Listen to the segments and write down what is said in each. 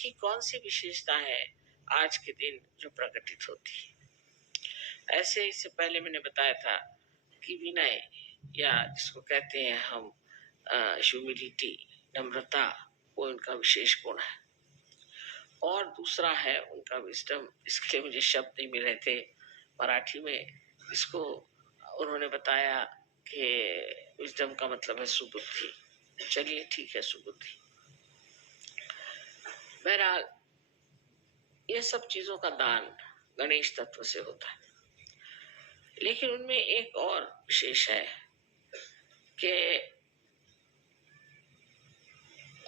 उनकी कौन सी विशेषता है आज के दिन जो प्रकटित होती है। ऐसे इससे पहले मैंने बताया था कि विनय या जिसको कहते हैं हम ह्यूमिलिटी, नम्रता, वो उनका विशेष गुण है। और दूसरा है उनका विजडम। इसके लिए मुझे शब्द नहीं मिल रहे थे मराठी में, इसको उन्होंने बताया कि विजडम का मतलब है सुबुद्धि। चलिए ठीक है, सुबुद्धि। बहरहाल ये सब चीजों का दान गणेश तत्व से होता है, लेकिन उनमें एक और विशेष है कि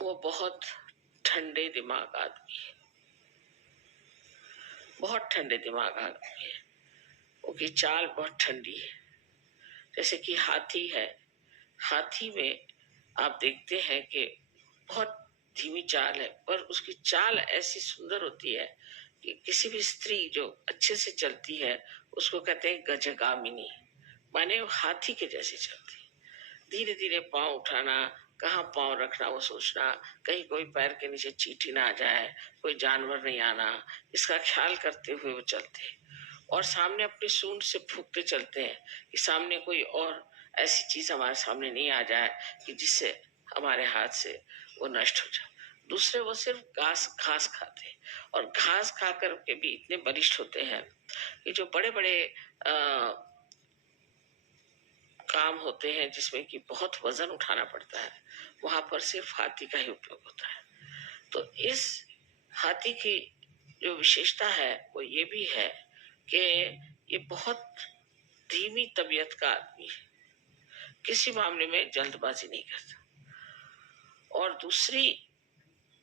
वो बहुत ठंडे दिमाग आदमी है, बहुत ठंडे दिमाग आदमी है। उनकी चाल बहुत ठंडी है। जैसे कि हाथी है, हाथी में आप देखते हैं कि बहुत धीमी चाल है, पर उसकी चाल ऐसी सुंदर होती है कि किसी भी स्त्री जो अच्छे से चलती है उसको कहते हैं गजगामिनी, माने वो हाथी के जैसे चलती है। धीरे धीरे पांव उठाना, कहाँ पांव रखना वो सोचना, कहीं कोई पैर के नीचे चींटी ना आ जाए, कोई जानवर नहीं आना, इसका ख्याल करते हुए वो चलते हैं। और सामने अपनी सूंड से फूंकते चलते हैं कि सामने कोई और ऐसी चीज हमारे सामने नहीं आ जाए कि जिससे हमारे हाथ से वो नष्ट हो जाए। दूसरे वो सिर्फ घास घास खाते हैं, और घास खा कर के भी इतने बलिष्ठ होते हैं कि जो बड़े बड़े काम होते हैं जिसमें कि बहुत वजन उठाना पड़ता है, वहां पर सिर्फ हाथी का ही उपयोग होता है। तो इस हाथी की जो विशेषता है वो ये भी है कि ये बहुत धीमी तबीयत का आदमी है, किसी मामले में जल्दबाजी नहीं करता। और दूसरी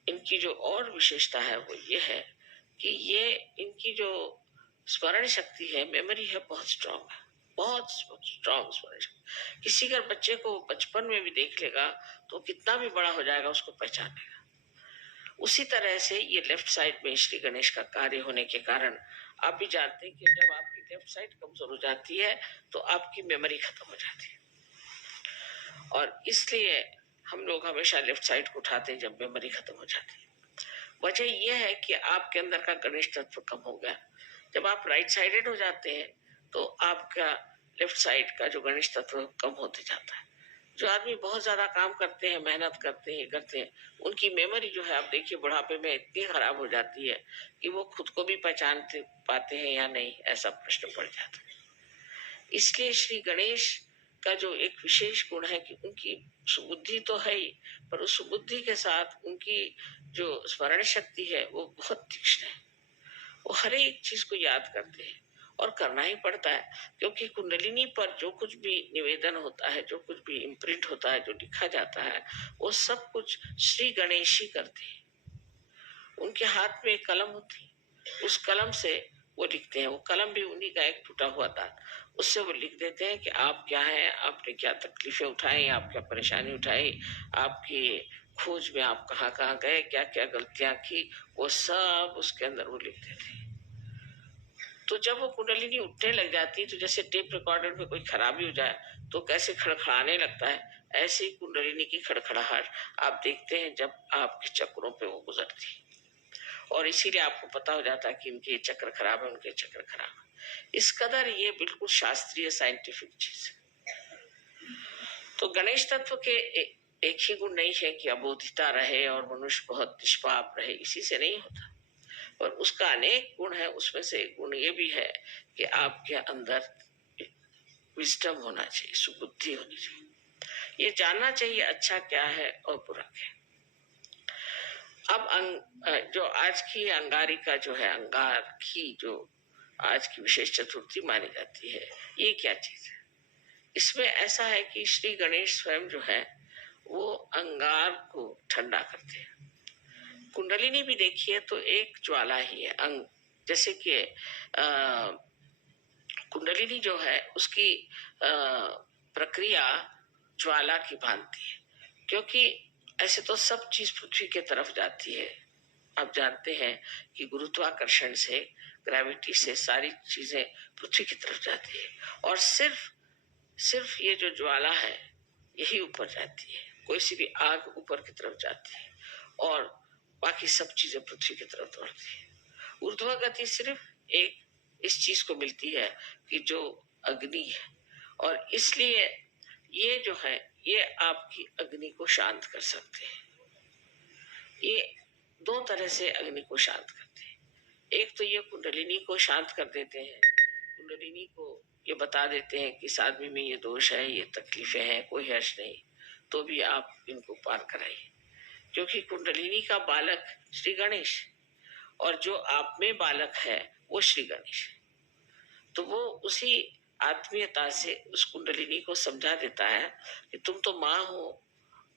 इनकी जो और विशेषता है वो ये है कि ये इनकी जो स्मरण शक्ति है, मेमोरी है, बहुत स्ट्रांग है, बहुत स्ट्रांग स्मरण शक्ति। किसी अगर बच्चे को बचपन में भी देख लेगा तो कितना भी बड़ा हो जाएगा उसको पहचान लेगा। उसी तरह से ये लेफ्ट साइड में श्री गणेश का कार्य होने के कारण आप भी जानते हैं कि जब आपकी लेफ्ट साइड कमजोर हो जाती है तो आपकी मेमोरी खत्म हो जाती है, और इसलिए हम लोग हमेशा लेफ्ट साइड को उठाते हैं जब मेमोरी खत्म हो जाती है। वजह यह है कि आपके अंदर का गणेश तत्व कम हो गया। जब आप राइट साइडेड हो जाते हैं तो आपका लेफ्ट साइड का जो गणेश तत्व कम होते जाता है। जो आदमी बहुत ज्यादा काम करते हैं, मेहनत करते हैं, उनकी मेमोरी जो है आप देखिए बुढ़ापे में इतनी खराब हो जाती है कि वो खुद को भी पहचान पाते हैं या नहीं, ऐसा प्रश्न पड़ जाता है। इसलिए श्री गणेश का जो एक विशेष गुण है कि उनकी सुबुद्धि तो है ही, पर उस सुबुद्धि के साथ उनकी जो स्मरण शक्ति है वो बहुत तीक्ष्ण है। वो हर एक चीज को याद करते हैं, और करना ही पड़ता है, क्योंकि कुंडलिनी पर जो कुछ भी निवेदन होता है, जो कुछ भी इम्प्रिंट होता है, जो लिखा जाता है, वो सब कुछ श्री गणेश ही करते हैं। उनके हाथ में एक कलम होती है, उस कलम से वो लिखते हैं। वो कलम भी उन्हीं का एक टूटा हुआ था, उससे वो लिख देते हैं कि आप क्या हैं, आपने क्या तकलीफें उठाई, आप क्या परेशानी उठाई, आपकी खोज में आप कहाँ कहाँ गए, क्या क्या गलतियां की, वो सब उसके अंदर वो लिख देते हैं। तो जब वो कुंडलिनी उठने लग जाती है तो जैसे टेप रिकॉर्डर में कोई खराबी हो जाए तो कैसे खड़खड़ाने लगता है, ऐसे ही कुंडलिनी की खड़खड़ाहट आप देखते हैं जब आपके चक्रों पे वो गुजरती है, और इसीलिए आपको पता हो जाता है कि इनके चक्र खराब है, उनके चक्र खराब है। इस कदर ये बिल्कुल शास्त्रीय साइंटिफिक चीज है। तो गणेश तत्व के एक ही गुण नहीं है कि अबोधिता रहे और मनुष्य बहुत निष्पाप रहे, इसी से नहीं होता, और उसका अनेक गुण है। उसमें से एक गुण ये भी है कि आपके अंदर विजडम होना चाहिए, सुबुद्धि होनी चाहिए, ये जानना चाहिए अच्छा क्या है और बुरा क्या है। अब जो आज की अंगारिका जो है, अंगार की जो आज की विशेष चतुर्थी मानी जाती है, ये क्या चीज है? इसमें ऐसा है कि श्री गणेश स्वयं जो है वो अंगार को ठंडा करते हैं। कुंडलिनी भी देखिए तो एक ज्वाला ही है, जैसे कि कुंडलिनी जो है उसकी प्रक्रिया ज्वाला की भांति है, क्योंकि ऐसे तो सब चीज पृथ्वी के तरफ जाती है। आप जानते हैं कि गुरुत्वाकर्षण से, ग्रेविटी से सारी चीजें पृथ्वी की तरफ जाती है, और सिर्फ ये जो ज्वाला है यही ऊपर जाती है। कोई सी भी आग ऊपर की तरफ जाती है, और बाकी सब चीजें पृथ्वी की तरफ दौड़ती है। ऊर्ध्व गति सिर्फ एक इस चीज को मिलती है कि जो अग्नि है, और इसलिए ये जो है ये आपकी अग्नि को शांत कर सकते हैं। ये दो तरह से अग्नि को शांत करते हैं। एक तो ये कुंडलिनी को शांत कर देते हैं, कुंडलिनी को ये बता देते हैं कि इस आदमी में ये दोष है, ये तकलीफें हैं, कोई हर्ष नहीं, तो भी आप इनको पार कराइए। क्योंकि कुंडलिनी का बालक श्री गणेश और जो आप में बालक है वो श्री गणेश, तो वो उसी आत्मीयता से उस कुंडलिनी को समझा देता है कि तुम तो माँ हो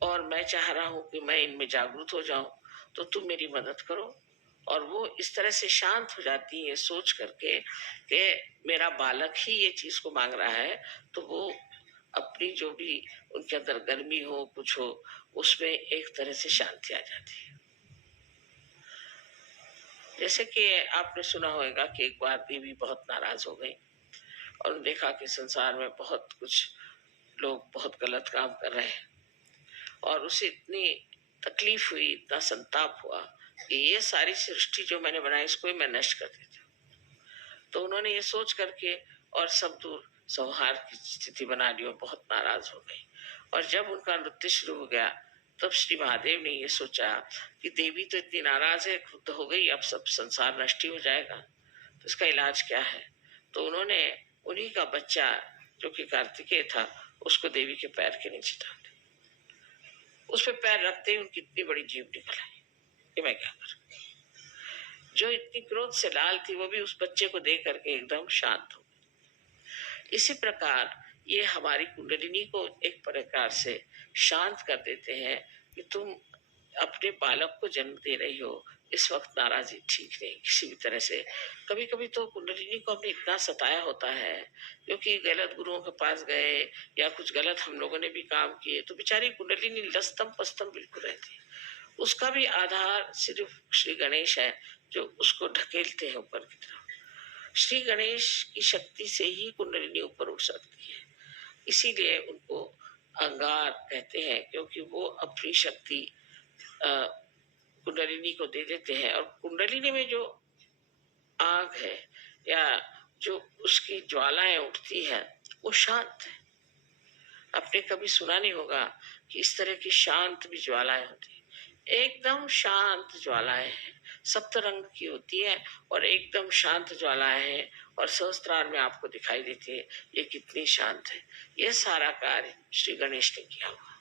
और मैं चाह रहा हूं कि मैं इनमें जागरूक हो जाऊं, तो तुम मेरी मदद करो। और वो इस तरह से शांत हो जाती है सोच करके कि मेरा बालक ही ये चीज को मांग रहा है, तो वो अपनी जो भी उनके अंदर गर्मी हो कुछ हो उसमें एक तरह से शांति आ जाती है। जैसे कि आपने सुना होगा कि एक बार देवी बहुत नाराज हो गई और देखा कि संसार में बहुत कुछ लोग बहुत गलत काम कर रहे हैं, और उसे इतनी तकलीफ हुई, इतना संताप हुआ कि ये सारी सृष्टि जो मैंने बनाई इसको ही मैं नष्ट कर देता हूँ। तो उन्होंने ये सोच करके और सब दूर संहार की स्थिति बना ली और बहुत नाराज हो गई। और जब उनका नृत्य शुरू हो गया तब श्री महादेव ने ये सोचा कि देवी तो इतनी नाराज है, खुद हो गई, अब सब संसार नष्ट ही हो जाएगा, तो इसका इलाज क्या है। तो उन्होंने उन्हीं का बच्चा जो कि कार्तिकेय था उसको देवी के पैर के नीचे डाल दिया। उस पे पैर रखते ही उनकी इतनी बड़ी जीभ निकल आई कि मैं क्या करूं। जो इतनी क्रोध से लाल थी वो भी उस बच्चे को देख करके एकदम शांत हो गई। इसी प्रकार ये हमारी कुंडलिनी को एक प्रकार से शांत कर देते हैं कि तुम अपने बालक को जन्म दे रही हो, इस वक्त नाराजी ठीक नहीं किसी भी तरह से। कभी कभी तो कुंडलिनी को हमने इतना सताया होता है क्योंकि गलत गुरुओं के पास गए या कुछ गलत हम लोगों ने भी काम किए, तो बेचारी कुंडलिनी लस्तम पस्तम बिल्कुल रहती है। उसका भी आधार सिर्फ श्री गणेश है जो उसको ढकेलते हैं ऊपर की तरफ। श्री गणेश की शक्ति से ही कुंडलिनी ऊपर उठ सकती है, इसीलिए उनको अंगार कहते हैं, क्योंकि वो अपनी शक्ति कुंडलिनी को दे देते हैं। और कुंडलिनी में जो आग है या जो उसकी ज्वालाएं उठती है वो शांत है। आपने कभी सुना नहीं होगा कि इस तरह की शांत भी ज्वालाएं होती है। एकदम शांत ज्वालाएं हैं, सप्त रंग की होती है और एकदम शांत ज्वालाएं हैं, और सहस्त्रार में आपको दिखाई देती है ये कितनी शांत है। ये सारा कार्य श्री गणेश ने किया हुआ।